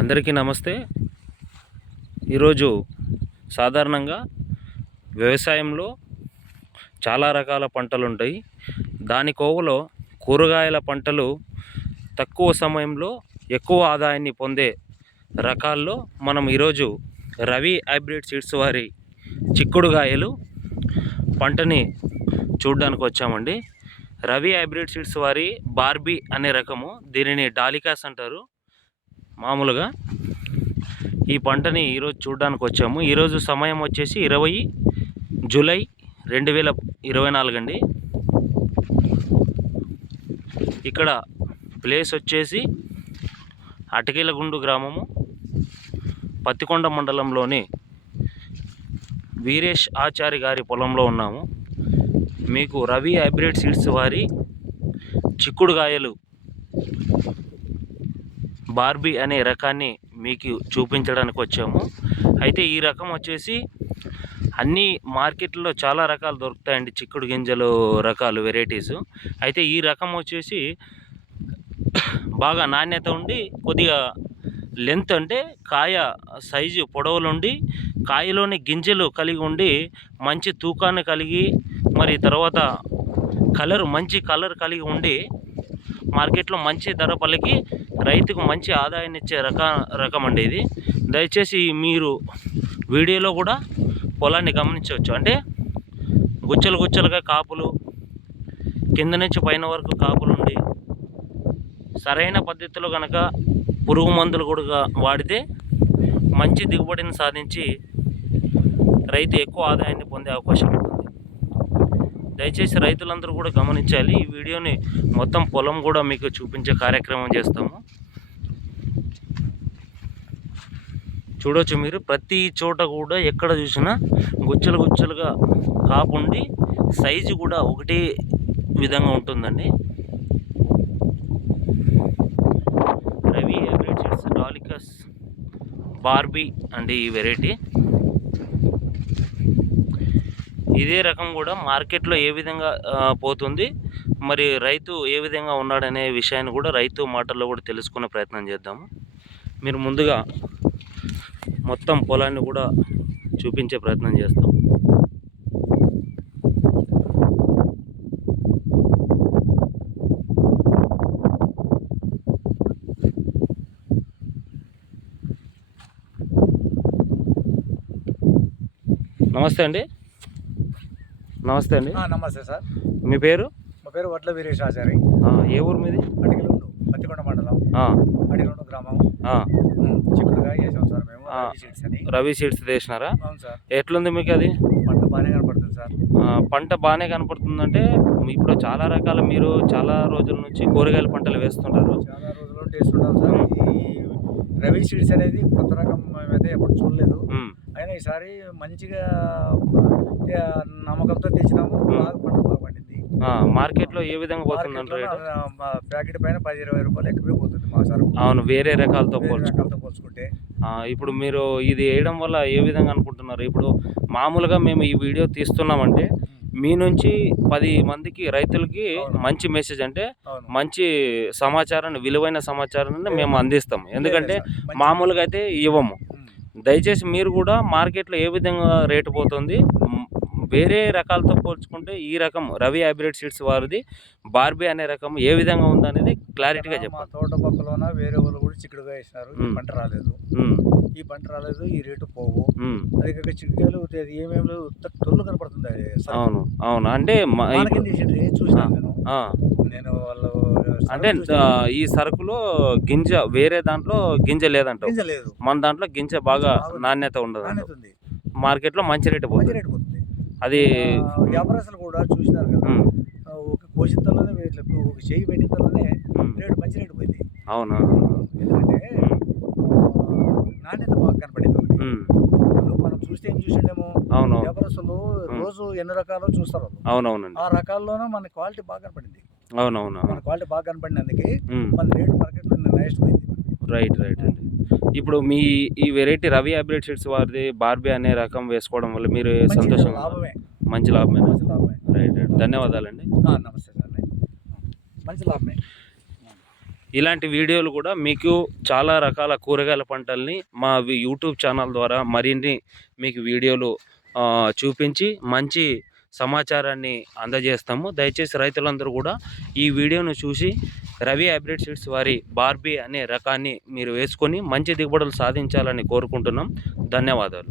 అందరికీ నమస్తే. ఈరోజు సాధారణంగా వ్యవసాయంలో చాలా రకాల పంటలు ఉంటాయి. దాని కోవలో కూరగాయల పంటలు తక్కువ సమయంలో ఎక్కువ ఆదాయాన్ని పొందే రకాల్లో మనం ఈరోజు రవి హైబ్రిడ్ సీడ్స్ వారి చిక్కుడుగాయలు పంటని చూడడానికి వచ్చామండి. రవి హైబ్రిడ్ సీడ్స్ వారి బార్బీ అనే రకము దీనిని డాలికాస్ అంటారు. మామూలుగా. ఈ పంటని ఈరోజు చూడడానికి వచ్చాము ఈరోజు సమయం వచ్చేసి ఇరవై జూలై రెండు వేల ఇరవై నాలుగు అండి. ఇక్కడ ప్లేస్ వచ్చేసి అటకీలగుండు గ్రామము పత్తికొండ మండలంలోని వీరేష్ ఆచారి గారి పొలంలో ఉన్నాము. మీకు రవి హైబ్రిడ్ సీడ్స్ వారి చిక్కుడుగాయలు బార్బీ అనే రకాన్ని మీకు చూపించడానికి వచ్చాము. అయితే ఈ రకం వచ్చేసి అన్ని మార్కెట్లో చాలా రకాలు దొరుకుతాయండి చిక్కుడు గింజలు రకాలు వెరైటీస్ అయితే ఈ రకం వచ్చేసి బాగా నాణ్యత ఉండి కొద్దిగా లెంత్ అంటే కాయ సైజు పొడవులుండి కాయలోని గింజలు కలిగి ఉండి మంచి తూకాన్ని కలిగి మరి తర్వాత కలర్ మంచి కలర్ కలిగి ఉండి మార్కెట్లో మంచి ధర పలికి రైతుకు మంచి ఆదాయాన్ని ఇచ్చే రక రకం అండి ఇది. దయచేసి మీరు వీడియోలో కూడా పొలాన్ని గమనించవచ్చు. అంటే గుచ్చలు గుచ్చలుగా కాపులు కింద నుంచి పైన వరకు కాపులుండి సరైన పద్ధతిలో కనుక పురుగు మందులు కూడా వాడితే మంచి దిగుబడిని సాధించి రైతు ఎక్కువ ఆదాయాన్ని పొందే అవకాశం ఉంటుంది దయచేసి రైతులందరూ కూడా గమనించాలి. ఈ వీడియోని మొత్తం పొలం కూడా మీకు చూపించే కార్యక్రమం చేస్తాము. చూడొచ్చు మీరు. ప్రతి చోట కూడా ఎక్కడ చూసినా గుచ్చలు గుచ్చలుగా కాపుండి సైజు కూడా ఒకటే విధంగా ఉంటుందండి. రవి హైబ్రిడ్ డాలికస్ బార్బీ అండి ఈ వెరైటీ. ఇదే రకం కూడా మార్కెట్లో ఏ విధంగా పోతుంది మరి రైతు ఏ విధంగా ఉన్నాడనే విషయాన్ని కూడా రైతు మాటల్లో కూడా తెలుసుకునే ప్రయత్నం చేద్దాము. మీరు ముందుగా మొత్తం పొలాన్ని కూడా చూపించే ప్రయత్నం చేస్తాం. నమస్తే అండి. నమస్తే అండి. నమస్తే సార్. మీ పేరు? మా పేరు వడ్ల వీరేష్ ఆచారి ఏ ఊరు మీది? అడిగిలుండు పత్తికొండ మండలం. అడిగిలుండు గ్రామం. చిక్కుడుగా వేసాం సార్ మేము. రవి సీడ్స్ అని. రవి సీడ్స్ తీసినారా? అవును సార్. ఎట్లుంది మీకు అది? పంట బాగానే కనపడుతుంది సార్. పంట బాగానే కనపడుతుందంటే ఇప్పుడు చాలా రకాల మీరు చాలా రోజుల నుంచి కూరగాయల పంటలు వేస్తుంటారు. చాలా రోజులు నుండి వేస్తున్నాం సార్. ఈ రవి సీడ్స్ అనేది కొత్త రకం మేమైతే ఎప్పుడు చూడలేదు. అయినా ఈసారి మంచిగా నమ్మకంతో తెచ్చినాము. బాగా పంట బాగా పండింది. మార్కెట్లో ఏ విధంగా మా ప్యాకెట్ పైన పది ఇరవై రూపాయలు ఎక్కువే పోతుంది మా సార్. అవును వేరే రకాలతో పోల్చుకుంటే. ఆ, ఇప్పుడు మీరు ఇది వేయడం వల్ల ఏ విధంగా అనుకుంటున్నారు? ఇప్పుడు మామూలుగా మేము ఈ వీడియో తీస్తున్నామంటే మీ నుంచి పది మందికి రైతులకి. మంచి మెసేజ్ అంటే మంచి సమాచారాన్ని విలువైన సమాచారాన్ని మేము అందిస్తాం. ఎందుకంటే మామూలుగా అయితే ఇవ్వము. దయచేసి మీరు కూడా మార్కెట్లో ఏ విధంగా రేటు పోతుంది? వేరే రకాలతో పోల్చుకుంటే ఈ రకం రవి హైబ్రిడ్ సీడ్స్ వారిది బార్బీ అనే రకం ఏ విధంగా ఉందనేది క్లారిటీగా మా చెప్పండి. తోట పక్కలోన వేరే వాళ్ళు కూడా చిక్కుడుగా వేసినారు. ఈ. పంట రాలేదు. ఈ పంట రాలేదు ఈ రేటు పోవు. అది కాక ఏమేమి లేదు తొల్లు కనపడుతుంది. అవును అవును. అంటే చూసినాను నేను. నేను వాళ్ళు అంటే ఈ సరుకులో గింజ వేరే దాంట్లో గింజ లేదంటావు. గింజ లేదు. మన దాంట్లో గింజ బాగా. నాణ్యత ఉండదు మార్కెట్లో మంచి రేటు మంచి పోతుంది. రేటు పోతుంది. అది వ్యాపారస్తులు కూడా చూసినారు కదా. ఒక కోసితల్లోనే వీటిలో ఒక చేయి పెట్టితల్లోనే ఉమ్, రేటు మంచి రేటు పోయింది. అవునా? ఎందుకంటే నాణ్యత బాగా కనపడింది మనం చూస్తే ఏం చూసిండేమో అవును వ్యాపారస్తులు రోజు ఎన్ని రకాలు చూస్తారు వాళ్ళు. అవునవునండి. ఆ రకాల్లోనే మన క్వాలిటీ బాగా కనపడింది. అవునవును మన క్వాలిటీ బాగా కనపడినందుకే మన రేటు మార్కెట్లో నెక్స్ట్ పోయింది. రైట్ రైట్ అండి. ఇప్పుడు మీ ఈ వెరైటీ రవి హైబ్రిడ్ సీడ్స్ వారిది బార్బీ అనే రకం వేసుకోవడం వల్ల మీరు సంతోషంగా లాభమే. మంచి లాభమే. Right right. ధన్యవాదాలండి. నమస్తే సార్. మంచి లాభమే. ఇలాంటి వీడియోలు కూడా మీకు చాలా రకాల కూరగాయల పంటల్ని మా యూట్యూబ్ ఛానల్ ద్వారా మరిన్ని మీకు వీడియోలు చూపించి మంచి సమాచారాన్ని అందజేస్తాము. దయచేసి రైతులందరూ కూడా ఈ వీడియోను చూసి రవి హైబ్రిడ్ సీడ్స్ వారి బార్బీ అనే రకాన్ని మీరు వేసుకొని మంచి దిగుబడులు సాధించాలని కోరుకుంటున్నాం. ధన్యవాదాలు.